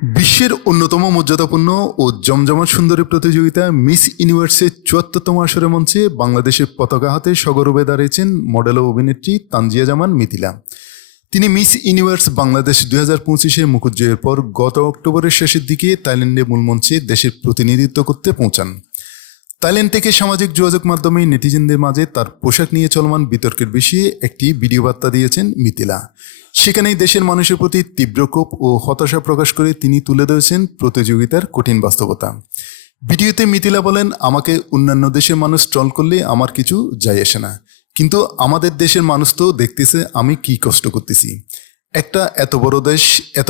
বিশ্বের অন্যতম মর্যাদাপূর্ণ ও জমজমাট সুন্দরী প্রতিযোগিতা মিস ইউনিভার্সের ৭৪তম আসরের মঞ্চে বাংলাদেশের পতাকা হাতে সগৌরবে দাঁড়িয়েছেন মডেল ও অভিনেত্রী তানজিয়া জামান মিথিলা। তিনি মিস ইউনিভার্স বাংলাদেশ ২০২৫-এ মুকুট জয়ের পর গত অক্টোবরের শেষের দিকে থাইল্যান্ডে মূল মঞ্চে দেশের প্রতিনিধিত্ব করতে পৌঁছান। থাইল্যান্ড থেকে সামাজিক যোগাযোগ মাধ্যমে নেটিজেনদের মাঝে তার পোশাক নিয়ে চলমান বিতর্কের বিষয়ে একটি ভিডিও বার্তা দিয়েছেন মিথিলা। সেখানেই দেশের মানুষের প্রতি তীব্র ক্ষোভ ও হতাশা প্রকাশ করে তিনি তুলে ধরেছেন প্রতিযোগিতার কঠিন বাস্তবতা। ভিডিওতে মিথিলা বলেন, আমাকে অন্যান্য দেশের মানুষ ট্রল করলে আমার কিছু যায় আসে না, কিন্তু আমাদের দেশের মানুষ তো দেখতেছে আমি কি কষ্ট করতেছি। একটা এত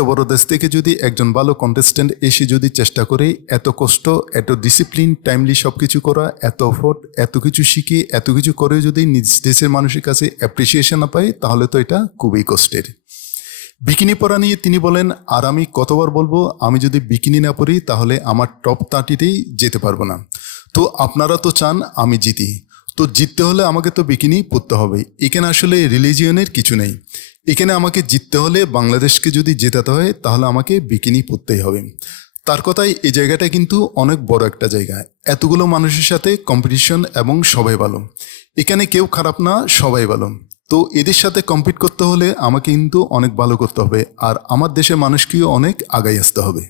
বড় দেশ থেকে যদি একজন ভালো কন্টেস্ট্যান্ট এসে যদি চেষ্টা করে এত কষ্ট, এত ডিসিপ্লিন, টাইমলি সব কিছু করা, এত এফোর্ট, এত কিছু শিখে এত কিছু করে যদি নিজ দেশের মানুষের কাছে অ্যাপ্রিসিয়েশন না পায়, তাহলে তো এটা খুবই কষ্টের। বিকিনি পরা নিয়ে তিনি বলেন, আর আমি কতবার বলবো, আমি যদি বিকিনি না পরি তাহলে আমার টপ 30-তেই যেতে পারবো না। তো আপনারা তো চান আমি জিতি, তো জিততে হলে আমাকে তো বিকিনি পরতে হবে। এখানে আসলে রিলিজিয়নের কিছু নেই। এখানে আমাকে জিততে হলে, বাংলাদেশকে যদি জেতাতে হয় তাহলে আমাকে বিকিনি পরতেই হবে। তার কথায় এই জায়গাটা কিন্তু অনেক বড় একটা জায়গা, এতগুলো মানুষের সাথে কম্পিটিশন এবং সবাই ভালো। এখানে কেউ খারাপ না, সবাই ভালো। তো এদের সাথে কম্পিট করতে হলে আমাকে কিন্তু অনেক ভালো করতে হবে, আর আমার দেশের মানুষকেও অনেক আগাই আসতে হবে।